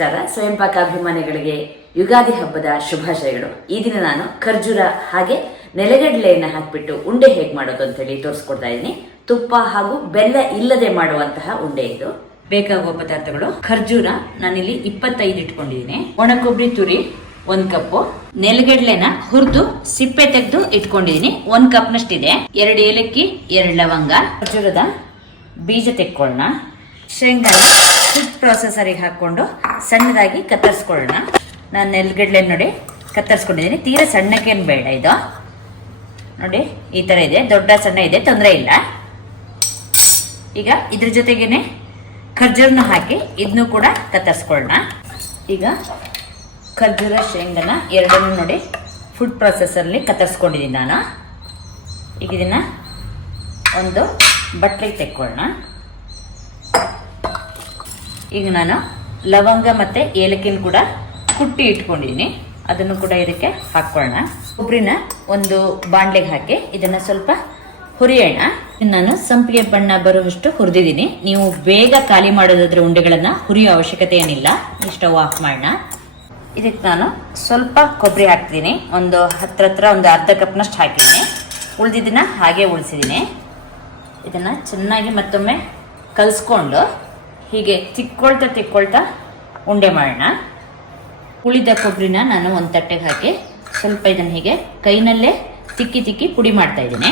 ನಮಸ್ಕಾರ. ಸ್ವಯಂ ಪಾಕಾಭಿಮಾನಿಗಳಿಗೆ ಯುಗಾದಿ ಹಬ್ಬದ ಶುಭಾಶಯಗಳು. ಈ ದಿನ ನಾನು ಖರ್ಜೂರ ಹಾಗೆ ನೆಲಗಡಲೆಯನ್ನು ಹಾಕಿಬಿಟ್ಟು ಉಂಡೆ ಹೇಗೆ ಮಾಡೋದು ಅಂತ ಹೇಳಿ ತೋರಿಸ್ಕೊಡ್ತಾ ಇದ್ದೀನಿ. ತುಪ್ಪ ಹಾಗೂ ಬೆಲ್ಲ ಇಲ್ಲದೆ ಮಾಡುವಂತಹ ಉಂಡೆ ಇದು. ಬೇಕಾಗುವ ಪದಾರ್ಥಗಳು: ಖರ್ಜೂರ ನಾನಿಲ್ಲಿ 25 ಇಟ್ಕೊಂಡಿದ್ದೀನಿ, ಒಣ ಕೊಬ್ಬರಿ ತುರಿ 1 ಕಪ್ಪು, ನೆಲಗಡಲೆನ ಹುರಿದು ಸಿಪ್ಪೆ ತೆಗೆದು ಇಟ್ಕೊಂಡಿದ್ದೀನಿ 1 ಕಪ್ನಷ್ಟಿದೆ, 2 ಏಲಕ್ಕಿ 2 ಲವಂಗ, ಖರ್ಜೂರದ ಬೀಜ ತೆಕ್ಕೊಳ್ಳೋಣ, ಶೇಂಗಾನ ಫುಡ್ ಪ್ರೊಸೆಸರಿಗೆ ಹಾಕೊಂಡು ಸಣ್ಣದಾಗಿ ಕತ್ತರಿಸ್ಕೊಳ್ಳೋಣ. ನಾನು ನೆಲಗಡಲೆ ನೋಡಿ ಕತ್ತರಿಸ್ಕೊಂಡಿದ್ದೀನಿ, ತೀರಾ ಸಣ್ಣಕ್ಕೇನು ಬೇಡ, ಇದು ನೋಡಿ ಈ ತರ ಇದೆ, ದೊಡ್ಡ ಸಣ್ಣ ಇದೆ, ತೊಂದರೆ ಇಲ್ಲ. ಈಗ ಇದ್ರ ಜೊತೆಗೇನೆ ಖರ್ಜೂರನ ಹಾಕಿ ಇದನ್ನು ಕೂಡ ಕತ್ತರಿಸ್ಕೊಳ್ಳೋಣ. ಈಗ ಖರ್ಜೂರ ಶೇಂಗಾನ ಎರಡನ್ನೂ ನೋಡಿ ಫುಡ್ ಪ್ರೊಸೆಸರ್ಲಿ ಕತ್ತರಿಸ್ಕೊಂಡಿದ್ದೀನಿ ನಾನು. ಈಗ ಇದನ್ನ ಒಂದು ಬಟ್ಲಿಗೆ ತೆಕ್ಕೊಳ್ಳೋಣ. ಈಗ ನಾನು ಲವಂಗ ಮತ್ತೆ ಏಲಕ್ಕಿನ ಕೂಡ ಕುಟ್ಟಿ ಇಟ್ಕೊಂಡಿದ್ದೀನಿ, ಅದನ್ನು ಕೂಡ ಇದಕ್ಕೆ ಹಾಕೊಳ್ಳೋಣ. ಕೊಬ್ಬರಿನ ಒಂದು ಬಾಣಲೆಗೆ ಹಾಕಿ ಇದನ್ನ ಸ್ವಲ್ಪ ಹುರಿಯೋಣ. ನಾನು ಸಂಪಿಗೆ ಬಣ್ಣ ಬರುವಷ್ಟು ಹುರಿದಿದ್ದೀನಿ. ನೀವು ಬೇಗ ಖಾಲಿ ಮಾಡೋದಾದ್ರೆ ಉಂಡೆಗಳನ್ನ ಹುರಿಯೋ ಅವಶ್ಯಕತೆ ಏನಿಲ್ಲ. ಸ್ಟವ್ ಆಫ್ ಮಾಡೋಣ. ಇದಕ್ಕೆ ನಾನು ಸ್ವಲ್ಪ ಕೊಬ್ಬರಿ ಹಾಕ್ತೀನಿ, ಒಂದು ಹತ್ರ ಒಂದು ಅರ್ಧ ಕಪ್ನಷ್ಟು ಹಾಕಿದ್ದೀನಿ, ಉಳಿದಿದ್ದನ್ನ ಹಾಗೆ ಉಳಿಸಿದ್ದೀನಿ. ಇದನ್ನ ಚೆನ್ನಾಗಿ ಮತ್ತೊಮ್ಮೆ ಕಲಿಸ್ಕೊಂಡು ಹೀಗೆ ತಿಕ್ಕೊಳ್ತಾ ಉಂಡೆ ಮಾಡೋಣ. ಉಳಿದ ಕೊಬ್ಬರಿನ ನಾನು ಒಂದು ತಟ್ಟೆಗೆ ಹಾಕಿ ಸ್ವಲ್ಪ ಇದನ್ನು ಹೀಗೆ ಕೈನಲ್ಲೇ ತಿಕ್ಕಿ ಪುಡಿ ಮಾಡ್ತಾ ಇದ್ದೀನಿ.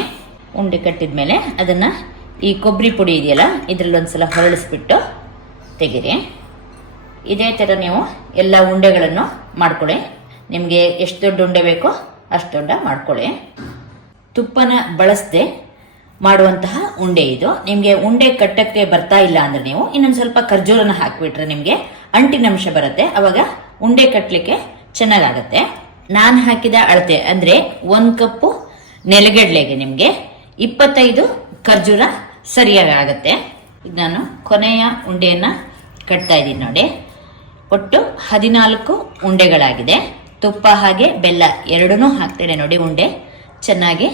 ಉಂಡೆ ಕಟ್ಟಿದ್ಮೇಲೆ ಅದನ್ನ ಈ ಕೊಬ್ಬರಿ ಪುಡಿ ಇದೆಯಲ್ಲ ಇದರಲ್ಲಿ ಒಂದ್ಸಲ ಹೊರಳಿಸ್ಬಿಟ್ಟು ತೆಗೀರಿ. ಇದೇ ಥರ ನೀವು ಎಲ್ಲ ಉಂಡೆಗಳನ್ನು ಮಾಡ್ಕೊಳ್ಳಿ. ನಿಮಗೆ ಎಷ್ಟು ದೊಡ್ಡ ಉಂಡೆ ಬೇಕೋ ಅಷ್ಟು ದೊಡ್ಡ ಮಾಡ್ಕೊಳ್ಳಿ. ತುಪ್ಪನ ಬಳಸದೆ ಮಾಡುವಂತಹ ಉಂಡೆ ಇದು. ನಿಮಗೆ ಉಂಡೆ ಕಟ್ಟಕ್ಕೆ ಬರ್ತಾ ಇಲ್ಲ ಅಂದ್ರೆ ನೀವು ಇನ್ನೊಂದು ಸ್ವಲ್ಪ ಖರ್ಜೂರನ ಹಾಕಿಬಿಟ್ರೆ ನಿಮಗೆ ಅಂಟಿನಂಶ ಬರುತ್ತೆ, ಅವಾಗ ಉಂಡೆ ಕಟ್ಟಲಿಕ್ಕೆ ಚೆನ್ನಾಗಾಗತ್ತೆ. ನಾನು ಹಾಕಿದ ಅಳತೆ ಅಂದ್ರೆ 1 ಕಪ್ಪು ನೆಲಗಡಲೆಗೆ ನಿಮಗೆ 25 ಖರ್ಜೂರ ಸರಿಯಾಗಿ ಆಗತ್ತೆ. ಈಗ ನಾನು ಕೊನೆಯ ಉಂಡೆಯನ್ನ ಕಟ್ತಾ ಇದ್ದೀನಿ ನೋಡಿ. ಒಟ್ಟು 14 ಉಂಡೆಗಳಾಗಿದೆ. ತುಪ್ಪ ಹಾಗೆ ಬೆಲ್ಲ ಎರಡನ್ನೂ ಹಾಕ್ತೇನೆ ನೋಡಿ, ಉಂಡೆ ಚೆನ್ನಾಗಿ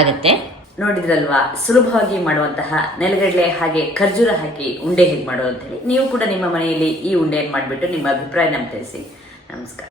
ಆಗತ್ತೆ. ನೋಡಿದ್ರಲ್ವಾ, ಸುಲಭವಾಗಿ ಮಾಡುವಂತಹ ನೆಲಗಡಲೆ ಹಾಗೆ ಖರ್ಜೂರ ಹಾಕಿ ಉಂಡೆ ಹೇಗೆ ಮಾಡೋದು ಅಂತ ಹೇಳಿ. ನೀವು ಕೂಡ ನಿಮ್ಮ ಮನೆಯಲ್ಲಿ ಈ ಉಂಡೆಯನ್ನು ಮಾಡಿಬಿಟ್ಟು ನಿಮ್ಮ ಅಭಿಪ್ರಾಯ ನಮ್ಗೆ ತಿಳಿಸಿ. ನಮಸ್ಕಾರ.